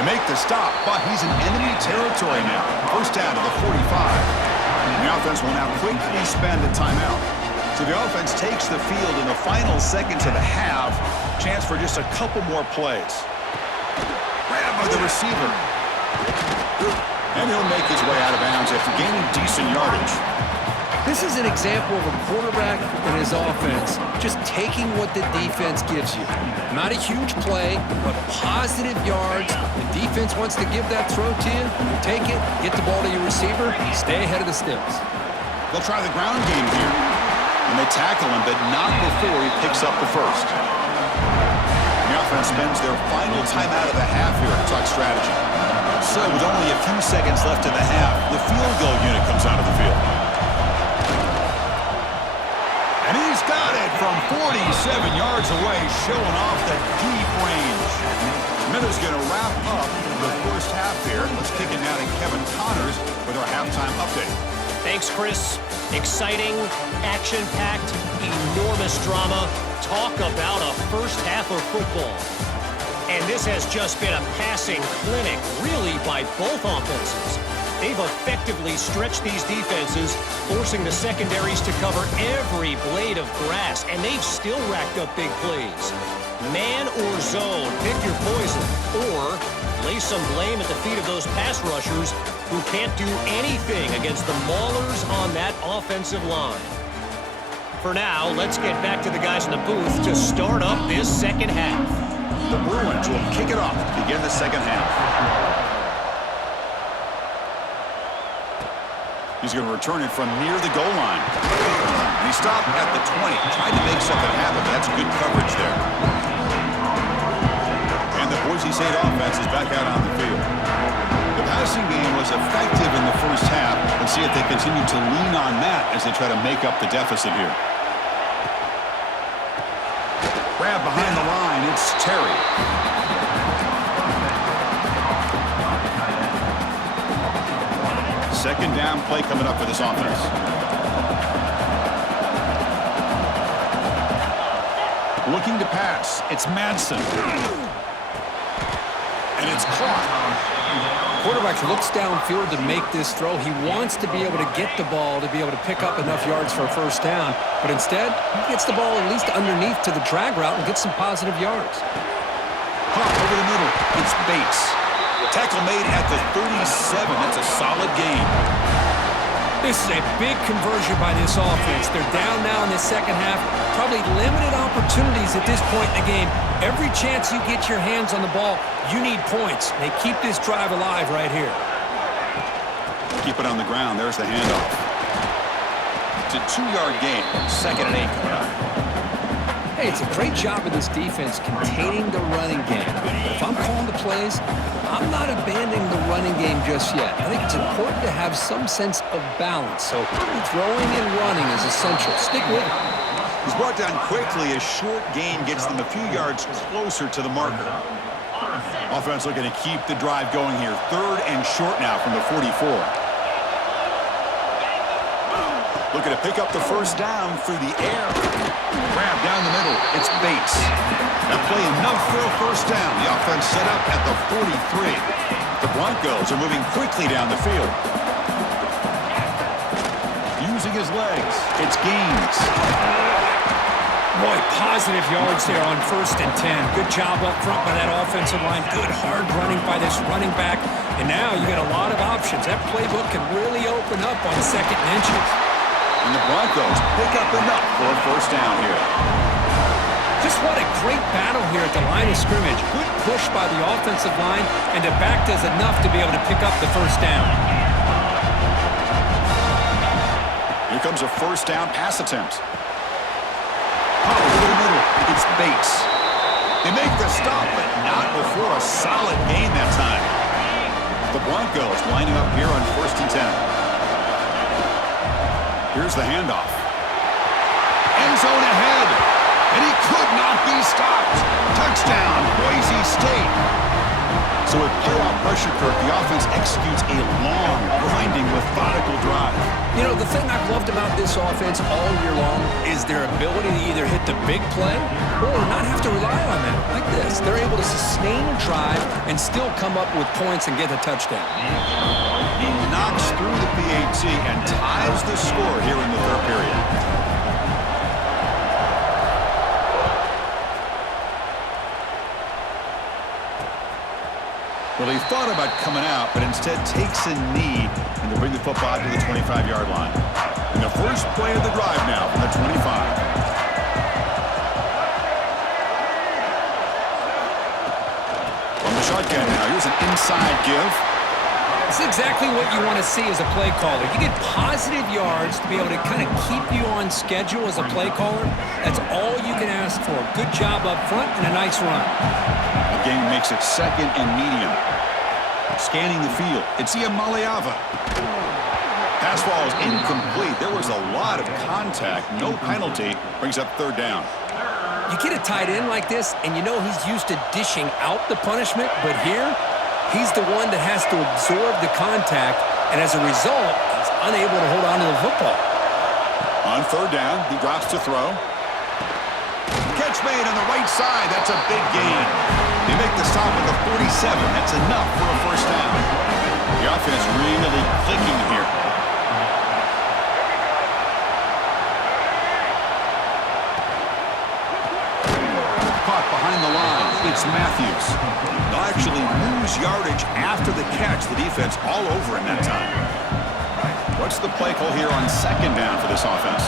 They make the stop, but he's in enemy territory now. First down to the 45. And the offense will now quickly spend a timeout. So the offense takes the field in the final seconds of the half. Chance for just a couple more plays. Grab by the receiver. And he'll make his way out of bounds after gaining decent yardage. This is an example of a quarterback and his offense just taking what the defense gives you. Not a huge play, but positive yards. The defense wants to give that throw to you. You take it, get the ball to your receiver, stay ahead of the sticks. They'll try the ground game here. And they tackle him, but not before he picks up the first. The offense spends their final timeout of the half here at Tuck strategy. So with only a few seconds left in the half, the field goal unit comes out of the field. And he's got it from 47 yards away, showing off the deep range. Miller's going to wrap up the first half here. Let's kick it now to Kevin Connors with our halftime update. Thanks, Chris. Exciting, action-packed, enormous drama. Talk about a first half of football. And this has just been a passing clinic, really, by both offenses. They've effectively stretched these defenses, forcing the secondaries to cover every blade of grass, and they've still racked up big plays. Man or zone, pick your poison, or lay some blame at the feet of those pass rushers who can't do anything against the maulers on that offensive line. For now, let's get back to the guys in the booth to start up this second half. The Bruins will kick it off to begin the second half. He's going to return it from near the goal line. And he stopped at the 20, tried to make something happen, but that's good coverage there. And the Boise State offense is back out on the field. The passing game was effective in the first half. Let's see if they continue to lean on that as they try to make up the deficit here. Grab behind the line, it's Terry. Second down play coming up for this offense. Looking to pass. It's Madsen. And it's caught. Quarterback looks downfield to make this throw. He wants to be able to get the ball to be able to pick up enough yards for a first down. But instead, he gets the ball at least underneath to the drag route and gets some positive yards. Hop over the middle. It's Bates. Tackle made at the 37. That's a solid gain. This is a big conversion by this offense. They're down now in the second half. Probably limited opportunities at this point in the game. Every chance you get your hands on the ball, you need points. They keep this drive alive right here. Keep it on the ground. There's the handoff. It's a 2-yard gain. Second and 8 coming up. Hey, it's a great job of this defense containing the running game. But if I'm calling the plays, I'm not abandoning the running game just yet. I think it's important to have some sense of balance. So throwing and running is essential. Stick with it. He's brought down quickly. A short gain gets them a few yards closer to the marker. Offense looking to keep the drive going here. Third and short now from the 44. Looking to pick up the first down through the air. Grab down the middle. It's Bates. That play enough for a first down. The offense set up at the 43. The Broncos are moving quickly down the field. Using his legs. It's Gaines. Boy, positive yards there on 1st and 10. Good job up front by that offensive line. Good hard running by this running back. And now you got a lot of options. That playbook can really open up on 2nd and inches. And the Broncos pick up enough for a first down here. Just what a great battle here at the line of scrimmage. Good push by the offensive line, and the back does enough to be able to pick up the first down. Here comes a first down pass attempt. Over the middle, it's Bates. They make the stop, but not before a solid gain that time. The Broncos lining up here on 1st and 10. Here's the handoff. End zone ahead. And he could not be stopped. Touchdown, Boise State. So with playoff pressure, Kirk, the offense executes a long, grinding, methodical drive. You know, the thing I've loved about this offense all year long is their ability to either hit the big play or not have to rely on that. Like this. They're able to sustain a drive and still come up with points and get a touchdown. He knocks through the PAT and ties the score here in the third period. Well, he thought about coming out, but instead takes a knee and to bring the football to the 25-yard line. And the first play of the drive now from the 25. From the shotgun now, here's an inside give. It's exactly what you want to see as a play caller. You get positive yards to be able to kind of keep you on schedule as a play caller. That's all you can ask for. Good job up front and a nice run. The game makes it second and medium. Scanning the field, it's Maleava. Pass ball is incomplete. There was a lot of contact. No penalty. Brings up third down. You get a tight end like this, and you know he's used to dishing out the punishment, but here, he's the one that has to absorb the contact, and as a result, he's unable to hold on to the football. On third down, he drops to throw. Catch made on the right side. That's a big gain. They make the stop at the 47. That's enough for a first down. The offense really clicking here. Caught behind the line. It's Matthews. They'll actually lose yardage after the catch. The defense all over him that time. What's the play call here on second down for this offense?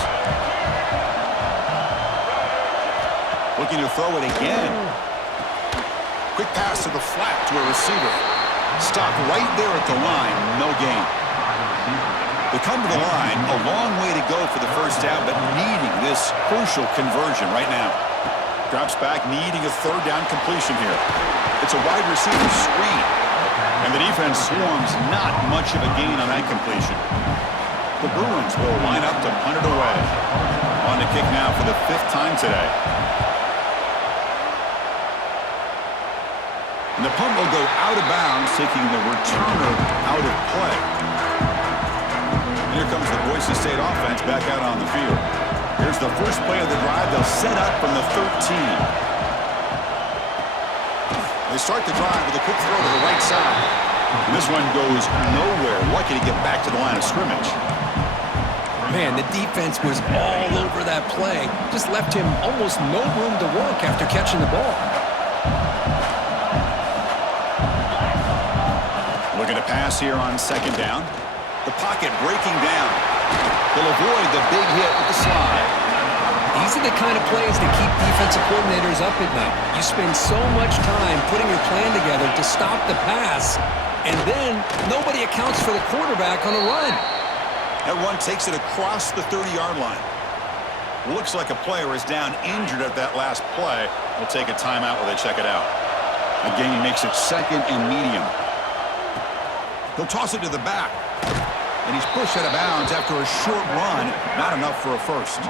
Looking to throw it again. Quick pass to the flat to a receiver. Stopped right there at the line. No gain. They come to the line. A long way to go for the first down, but needing this crucial conversion right now. Drops back, needing a third down completion here. It's a wide receiver screen. And the defense swarms not much of a gain on that completion. The Bruins will line up to punt it away. On to kick now for the fifth time today. And the punt will go out of bounds, taking the returner out of play. And here comes the Boise State offense back out on the field. Here's the first play of the drive. They'll set up from the 13. They start the drive with a quick throw to the right side. And this one goes nowhere. Lucky to get back to the line of scrimmage. Man, the defense was all over that play. Just left him almost no room to work after catching the ball. Looking to pass here on second down. The pocket breaking down. They'll avoid the big hit with the slide. These are the kind of plays that keep defensive coordinators up at night. You spend so much time putting your plan together to stop the pass, and then nobody accounts for the quarterback on the run. That run takes it across the 30-yard line. Looks like a player is down injured at that last play. We'll take a timeout while they check it out. The game makes it second and medium. He'll toss it to the back. And he's pushed out of bounds after a short run. Not enough for a first.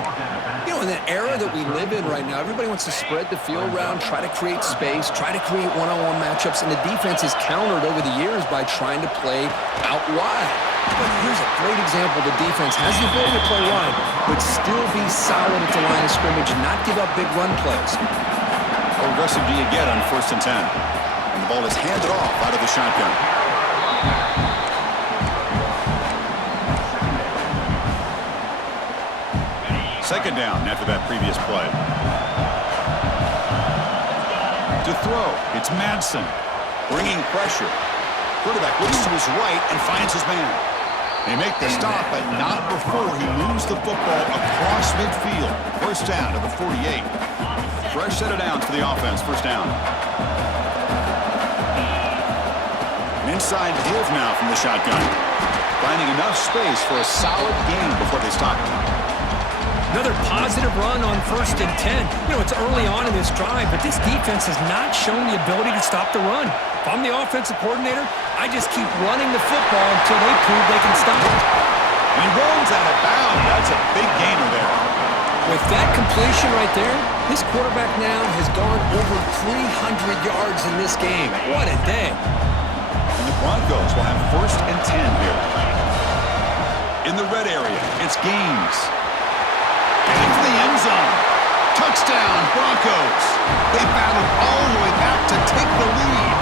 You know, in the era that we live in right now, everybody wants to spread the field around, try to create space, try to create one-on-one matchups, and the defense is countered over the years by trying to play out wide. But here's a great example. The defense has the ability to play wide, but still be solid at the line of scrimmage and not give up big run plays. How aggressive do you get on 1st and 10? And the ball is handed off out of the shotgun. Second down after that previous play. To throw, it's Madsen. Bringing pressure. Quarterback looks to his right and finds his man. They make the stop, but not before he moves the football across midfield. First down to the 48. Fresh set of downs for the offense. First down. An inside give now from the shotgun. Finding enough space for a solid gain before they stop him. Another positive run on 1st and 10. You know, it's early on in this drive, but this defense has not shown the ability to stop the run. If I'm the offensive coordinator, I just keep running the football until they prove they can stop it. And he runs out of bounds. That's a big gainer there. With that completion right there, this quarterback now has gone over 300 yards in this game. What a day. offense will have 1st and 10 here. In the red area, it's Gaines. Into the end zone. Touchdown, Broncos. They battled all the way back to take the lead.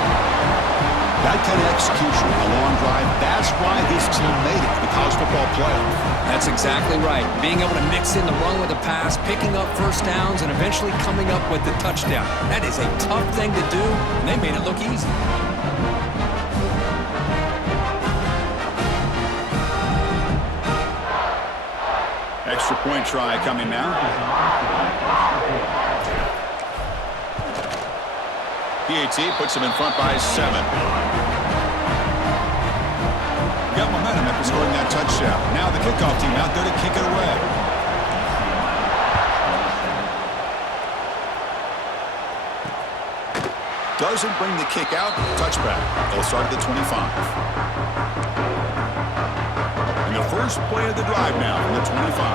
That kind of execution, a long drive, that's why this team made it to the college football playoff. That's exactly right. Being able to mix in the run with the pass, picking up first downs, and eventually coming up with the touchdown. That is a tough thing to do, and they made it look easy. Extra point try coming now. PAT puts him in front by 7. Got momentum after scoring that touchdown. Now the kickoff team out there to kick it away. Doesn't bring the kick out. Touchback. They'll start at the 25. And the first play of the drive now from the 25.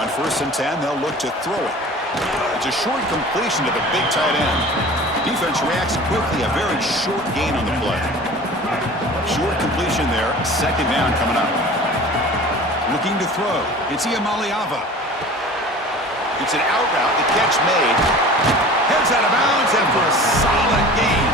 On 1st and 10, they'll look to throw it. It's a short completion to the big tight end. Defense reacts quickly, a very short gain on the play. Short completion there, 2nd down coming up. Looking to throw, it's Iamaleava. It's an out route, the catch made. Heads out of bounds after a solid gain.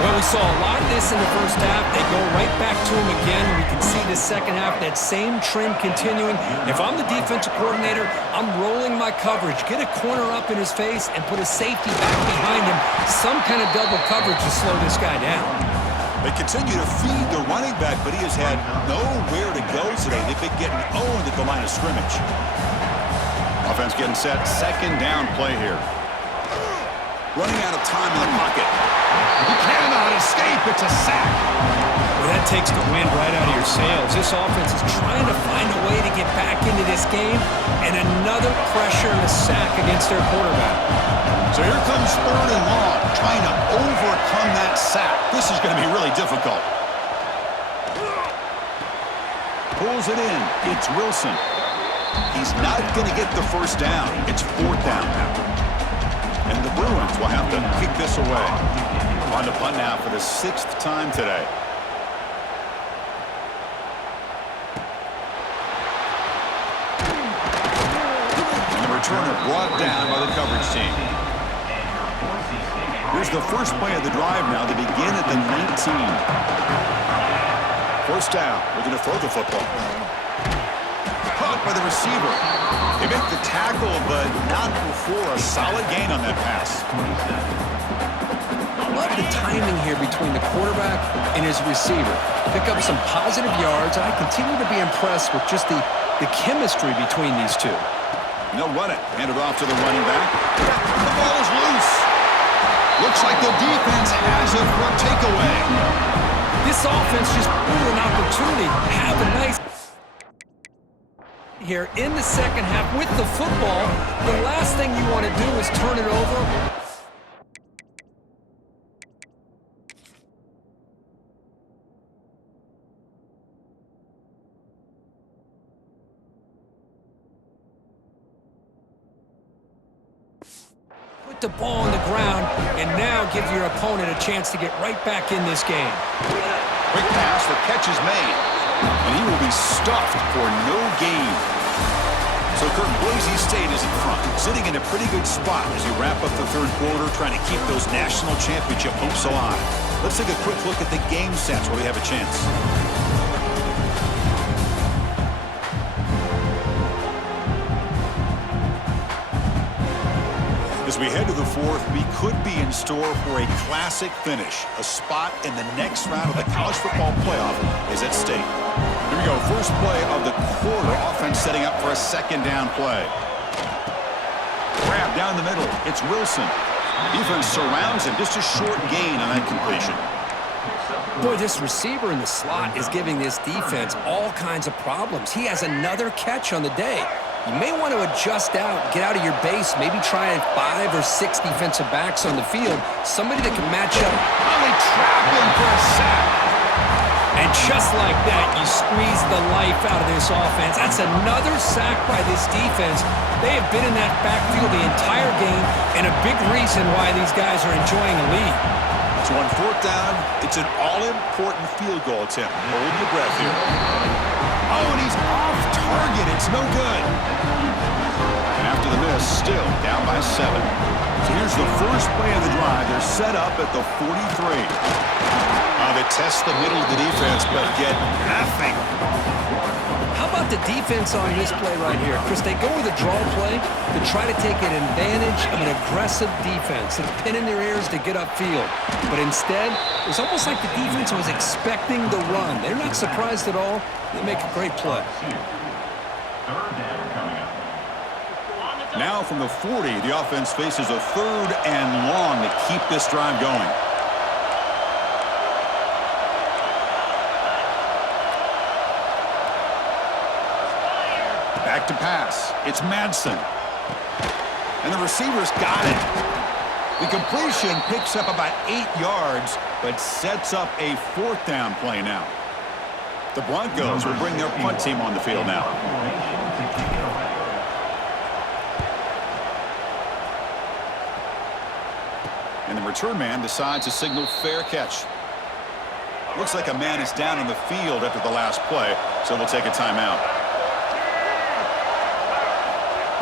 Well, we saw a lot of this in the first half. They go right back to him again. We can see the second half, that same trend continuing. If I'm the defensive coordinator, I'm rolling my coverage. Get a corner up in his face and put a safety back behind him. Some kind of double coverage to slow this guy down. They continue to feed the running back, but he has had nowhere to go today. They've been getting owned at the line of scrimmage. Offense getting set. 2nd down play here. Running out of time in the pocket. He cannot escape. It's a sack. Well, that takes the wind right out of your sails. This offense is trying to find a way to get back into this game, and another pressure and a sack against their quarterback. So here comes 3rd and long, trying to overcome that sack. This is going to be really difficult. Pulls it in. It's Wilson. He's not going to get the 1st down. It's 4th down now. And the Bruins will have to kick this away. On to punt now for the 6th time today. And the returner brought down by the coverage team. Here's the first play of the drive now. They begin at the 19. 1st down. We're going to throw the football. Caught by the receiver. They make the tackle, but not before a solid gain on that pass. I love the timing here between the quarterback and his receiver. Pick up some positive yards. I continue to be impressed with just the chemistry between these two. And they'll run it. Hand it off to the running back. The ball is loose. Looks like the defense has it for a takeaway. This offense just blew an opportunity to have a nice here in the second half with the football. The last thing you want to do is turn it over. Put the ball on the ground and now give your opponent a chance to get right back in this game. Quick pass, the catch is made. And he will be stuffed for no gain. So Boise State is in front, sitting in a pretty good spot as you wrap up the 3rd quarter, trying to keep those national championship hopes alive. Let's take a quick look at the game sets where we have a chance. As we head to the 4th, we could be in store for a classic finish. A spot in the next round of the college football playoff is at stake. Here we go, first play of the quarter. Offense setting up for a 2nd down play. Grab down the middle. It's Wilson. Defense surrounds him. Just a short gain on that completion. Boy, this receiver in the slot is giving this defense all kinds of problems. He has another catch on the day. You may want to adjust out, get out of your base, maybe try 5 or 6 defensive backs on the field. Somebody that can match up. Only trap him for a sack. And just like that, you squeeze the life out of this offense. That's another sack by this defense. They have been in that backfield the entire game, and a big reason why these guys are enjoying a lead. So on fourth down, it's an all-important field goal attempt. Hold your breath here. Oh, and he's off target. It's no good. And after the miss, still down by 7. So here's the first play of the drive. They're set up at the 43. They test the middle of the defense, but get nothing. How about the defense on this play right here? Chris, they go with a draw play to try to take an advantage of an aggressive defense. It's pinning their ears to get upfield. But instead, it's almost like the defense was expecting the run. They're not surprised at all. They make a great play. Now from the 40, the offense faces a 3rd and long to keep this drive going. Back to pass. It's Madsen. And the receiver's got it. The completion picks up about 8 yards, but sets up a 4th down play now. The Broncos will bring their punt team on the field now. And the return man decides to signal fair catch. Looks like a man is down on the field after the last play, so we'll take a timeout.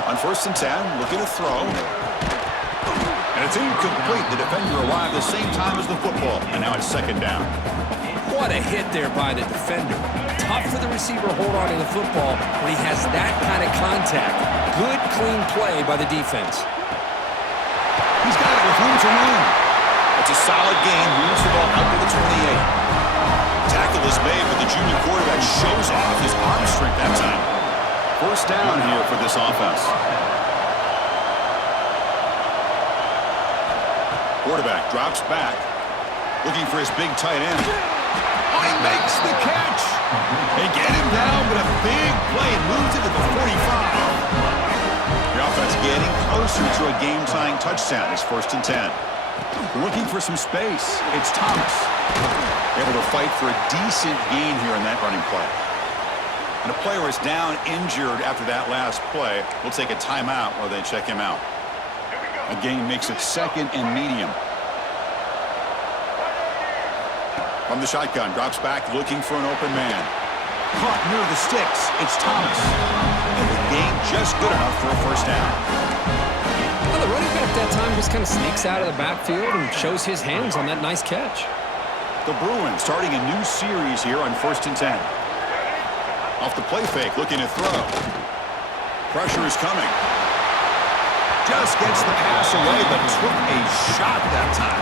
On 1st and 10, looking to throw. And it's incomplete. The defender arrived the same time as the football, and now it's 2nd down. What a hit there by the defender. Tough for the receiver to hold on to the football when he has that kind of contact. Good, clean play by the defense. He's got it with room to run. It's a solid gain. Moves the ball up to the 28. Tackle is made, but the junior quarterback shows off his arm strength that time. 1st down here for this offense. Quarterback drops back, looking for his big tight end. Oh, he makes the catch. They get him down, but a big play moves it to the 45. The offense getting closer to a game-tying touchdown. It's 1st and 10. Looking for some space. It's Thomas. Able to fight for a decent gain here in that running play. And a player is down injured after that last play. We'll take a timeout while they check him out. A gain makes it 2nd and medium. From the shotgun, drops back looking for an open man. Caught near the sticks. It's Thomas. And the gain just good enough for a 1st down. Well, the running back that time just kind of sneaks out of the backfield and shows his hands on that nice catch. The Bruins starting a new series here on 1st and 10. Off the play fake, looking to throw. Pressure is coming. Just gets the pass away, but took a shot that time.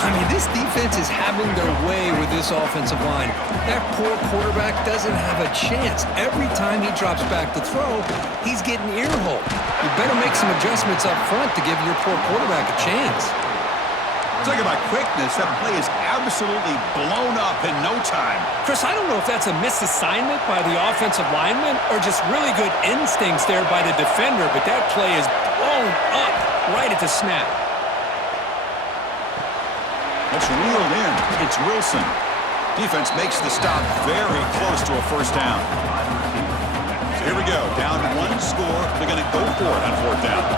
I mean, this defense is having their way with this offensive line. That poor quarterback doesn't have a chance. Every time he drops back to throw, he's getting ear-holed. You better make some adjustments up front to give your poor quarterback a chance. Talk about quickness. That play is absolutely blown up in no time. Chris, I don't know if that's a misassignment by the offensive lineman or just really good instincts there by the defender, but that play is blown up right at the snap. It's reeled in. It's Wilson. Defense makes the stop very close to a 1st down. So here we go. Down 1 score. They're going to go for it on 4th down.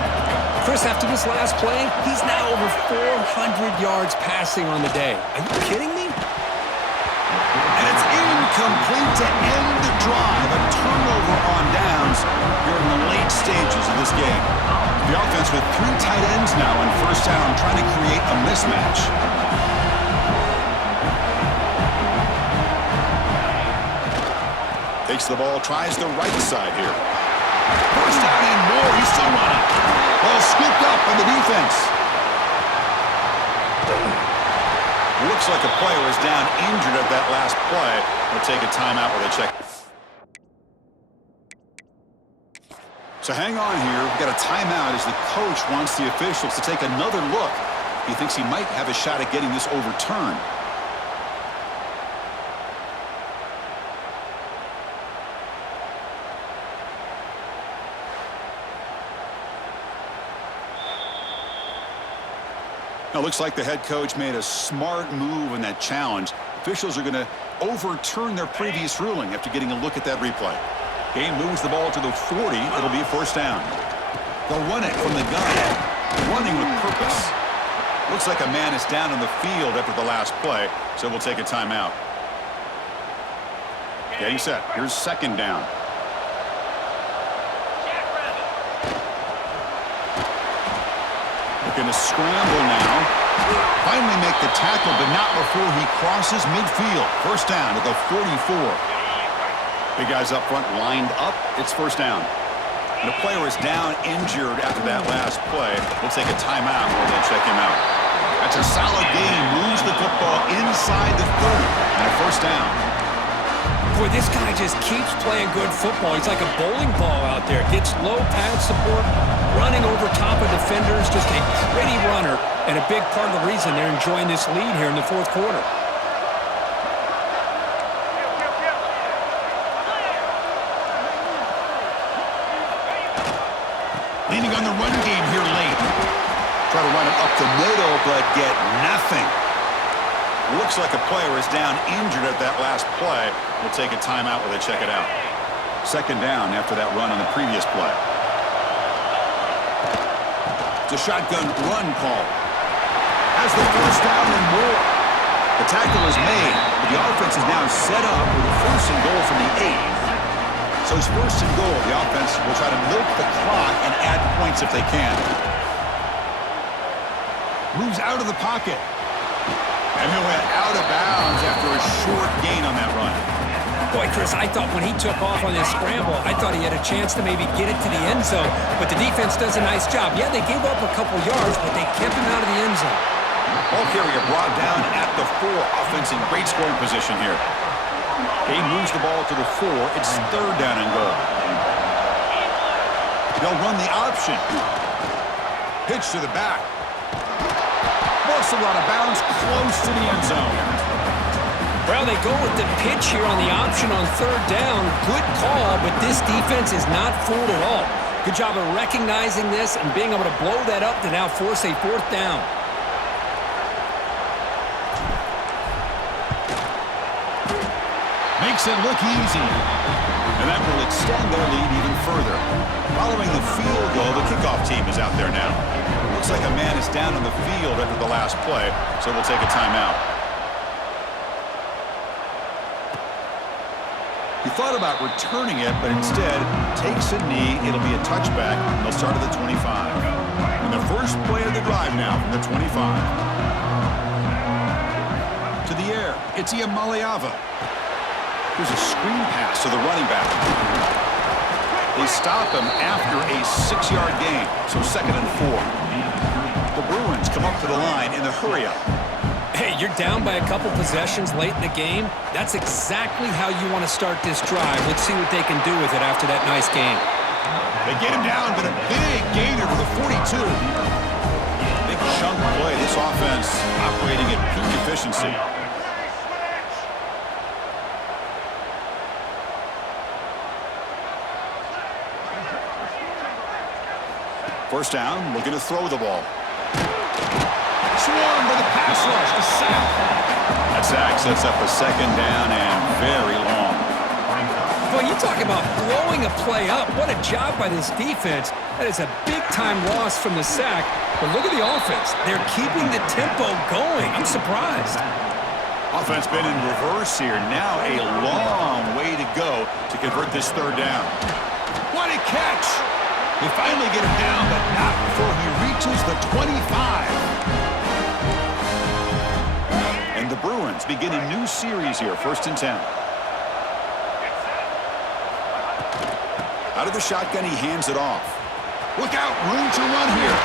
Chris, after this last play, he's now over 400 yards passing on the day. Are you kidding me? And it's incomplete to end the drive. A turnover on downs here in the late stages of this game. The offense with 3 tight ends now on 1st down, trying to create a mismatch. Takes the ball, tries the right side here. 1st down and more. He's still running. Ball scooped up on the defense. Looks like a player is down injured at that last play. We'll take a timeout while they check. So hang on here. We've got a timeout as the coach wants the officials to take another look. He thinks he might have a shot at getting this overturned. Now, it looks like the head coach made a smart move in that challenge. Officials are going to overturn their previous ruling after getting a look at that replay. Game moves the ball to the 40. It'll be a first down. They'll run it from the gun, running with purpose. Looks like a man is down on the field after the last play, so we'll take a timeout. Getting set. Here's second down. Looking to scramble now. Finally make the tackle, but not before he crosses midfield. First down at the 44. Big guys up front lined up. It's first down. And the player is down injured after that last play. We'll take a timeout while they check him out. That's a solid game. Moves the football inside the 30 and a first down. Boy, this guy just keeps playing good football. He's like a bowling ball out there. Gets low pad support, running over top of defenders. Just a pretty runner, and a big part of the reason they're enjoying this lead here in the fourth quarter. Leaning on the run game here late. Try to run it up the middle, but get nothing. Looks like a player is down injured at that last play. We'll take a timeout while they check it out. Second down after that run on the previous play. It's a shotgun run call. Has the first down and more. The tackle is made, but the offense is now set up with a first and goal from the 8. So it's first and goal. The offense will try to milk the clock and add points if they can. Moves out of the pocket. And he went out of bounds after a short gain on that run. Boy, Chris, I thought when he took off on this scramble, I thought he had a chance to maybe get it to the end zone. But the defense does a nice job. Yeah, they gave up a couple yards, but they kept him out of the end zone. Ball carrier brought down at the 4. Offense in great scoring position here. He moves the ball to the 4. It's third down and goal. They'll run the option. Pitch to the back. Bustled out of bounds, close to the end zone. Well, they go with the pitch here on the option on third down. Good call, but this defense is not fooled at all. Good job of recognizing this and being able to blow that up to now force a fourth down. Makes it look easy. And that will extend their lead even further. Following the field goal, the kickoff team is out there now. Looks like a man is down on the field after the last play, so we'll take a timeout. He thought about returning it, but instead takes a knee. It'll be a touchback, and they'll start at the 25. And the first play of the drive now from the 25. To the air, it's Iamaleava. Here's a screen pass to the running back. They stop him after a 6-yard gain, so second and 4. The Bruins come up to the line in the hurry-up. Hey, you're down by a couple possessions late in the game. That's exactly how you want to start this drive. Let's see what they can do with it after that nice game. They get him down, but a big gainer to the 42. Big chunk play. This offense operating at peak efficiency. First down, looking to throw the ball. Swarmed by the pass rush, a sack. That sack sets up a second down and very long. Boy, you talk about blowing a play up. What a job by this defense. That is a big-time loss from the sack. But look at the offense. They're keeping the tempo going. I'm surprised. Offense been in reverse here. Now a long way to go to convert this third down. What a catch! They finally get him down, but not before he reaches the 25. And the Bruins begin a new series here, first and 10. Out of the shotgun, he hands it off. Look out, room to run here.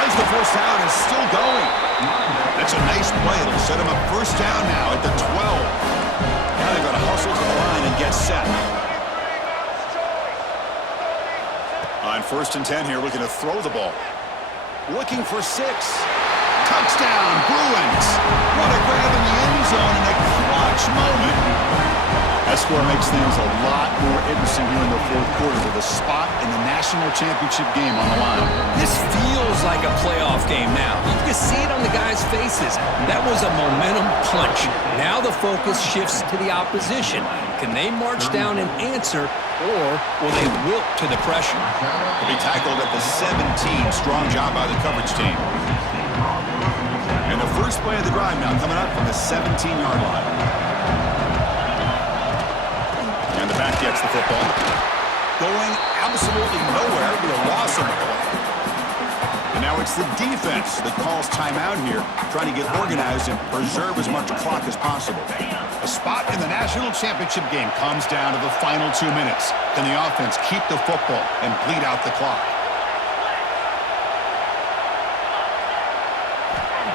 As the first down is still going. That's a nice play. It'll set him up first down now at the 12. Now they've got to hustle to the line and get set. On first and 10 here, looking to throw the ball. Looking for 6. Touchdown, Bruins. What a grab in the end zone in a clutch moment. That score makes things a lot more interesting here in the fourth quarter with a spot in the national championship game on the line. This feels like a playoff game now. You can just see it on the guys' faces. That was a momentum punch. Now the focus shifts to the opposition. Can they march down and answer, or will they wilt to the pressure? He'll be tackled at the 17. Strong job by the coverage team. And the first play of the drive now coming up from the 17-yard line. And the back gets the football. Going absolutely nowhere. It'll be a loss of the play. And now it's the defense that calls timeout here, trying to get organized and preserve as much clock as possible. A spot in the national championship game comes down to the final 2 minutes. Can the offense keep the football and bleed out the clock?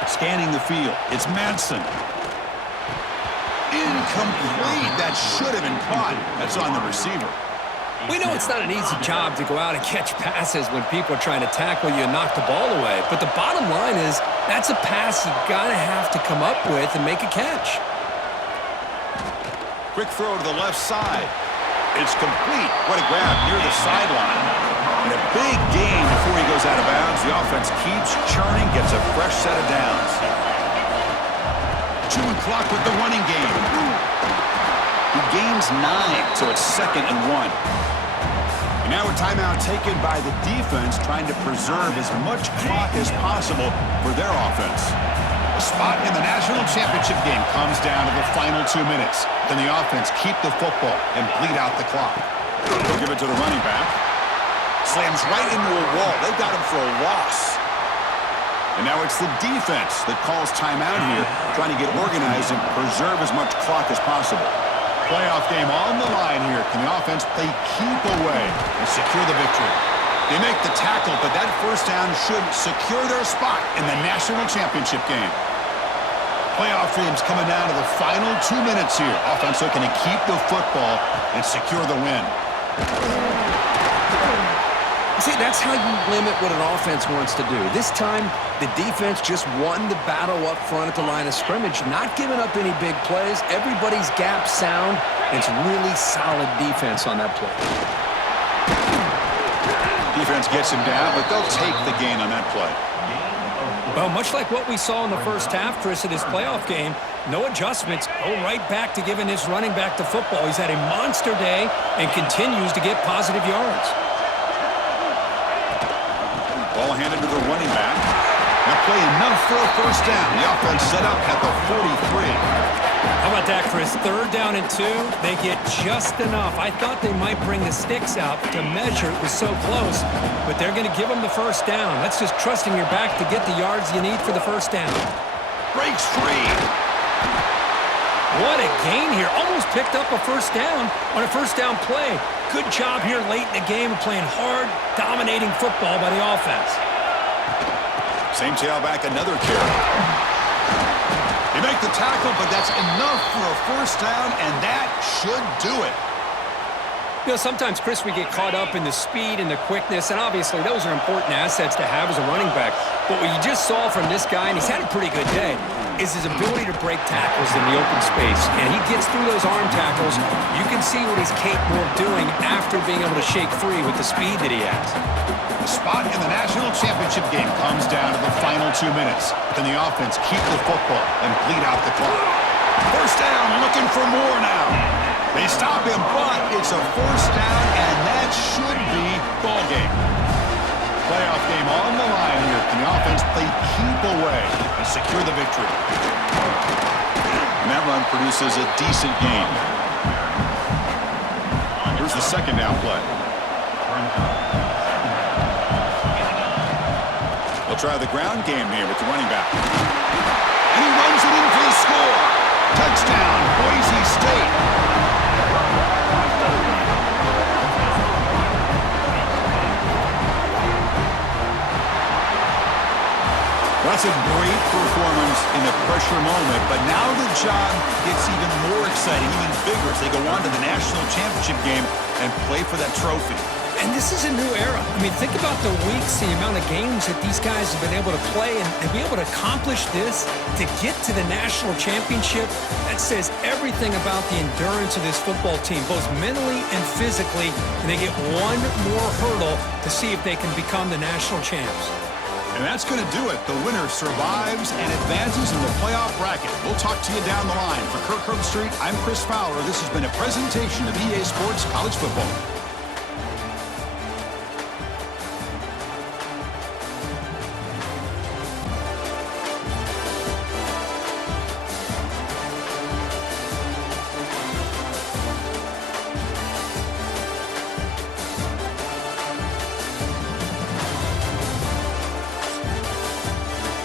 Scanning the field, it's Madsen. Incomplete. That should have been caught. That's on the receiver. We know it's not an easy job to go out and catch passes when people are trying to tackle you and knock the ball away. But the bottom line is that's a pass you gotta have to come up with and make a catch. Quick throw to the left side. It's complete. What a grab near the sideline. And a big gain before he goes out of bounds. The offense keeps churning, gets a fresh set of downs. Chewing clock with the running game. He gains 9, so it's 2nd and 1. And now a timeout taken by the defense, trying to preserve as much clock as possible for their offense. A spot in the national championship game comes down to the final 2 minutes. Can the offense keep the football and bleed out the clock? They'll give it to the running back. Slams right into a wall. They got him for a loss. And now it's the defense that calls timeout here, trying to get organized and preserve as much clock as possible. Playoff game on the line here. Can the offense play keep away and secure the victory? They make the tackle, but that first down should secure their spot in the national championship game. Playoff games coming down to the final 2 minutes here. Offense looking to keep the football and secure the win. See, that's how you limit what an offense wants to do. This time, the defense just won the battle up front at the line of scrimmage, not giving up any big plays. Everybody's gap sound. It's really solid defense on that play. Defense gets him down, but they'll take the gain on that play. Well, much like what we saw in the first half, Chris, of this playoff game, no adjustments, go right back to giving his running back the football. He's had a monster day and continues to get positive yards. Ball handed to the running back. That play enough for a first down. The offense set up at the 43. How about that, Chris? 3rd down and 2. They get just enough. I thought they might bring the sticks out to measure. It was so close, but they're going to give them the first down. That's just trusting your back to get the yards you need for the first down. Breaks free. What a gain here. Almost picked up a first down on a first down play. Good job here late in the game of playing hard, dominating football by the offense. Same tailback, another carry. They make the tackle, but that's enough for a first down, and that should do it. You know, sometimes, Chris, we get caught up in the speed and the quickness, and obviously those are important assets to have as a running back. But what you just saw from this guy, and he's had a pretty good day, is his ability to break tackles in the open space. And he gets through those arm tackles. You can see what he's capable of doing after being able to shake free with the speed that he has. The spot in the national championship game comes down to the final 2 minutes. Can the offense keep the football and bleed out the clock? First down, looking for more now. They stop him, but it's a first down, and that should be ball game. Playoff game on the line here. Can the offense play keep away and secure the victory? And that run produces a decent gain. Here's the 2nd down play. They'll try the ground game here with the running back. And he runs it in for the score. Touchdown, Boise State. That's a great performance in the pressure moment, but now the job gets even more exciting, even bigger as they go on to the national championship game and play for that trophy. And this is a new era. I mean, think about the weeks, the amount of games that these guys have been able to play, and to be able to accomplish this, to get to the national championship, that says everything about the endurance of this football team, both mentally and physically, and they get one more hurdle to see if they can become the national champs. And that's going to do it. The winner survives and advances in the playoff bracket. We'll talk to you down the line. For Kirk Herbstreit, I'm Chris Fowler. This has been a presentation of EA Sports College Football.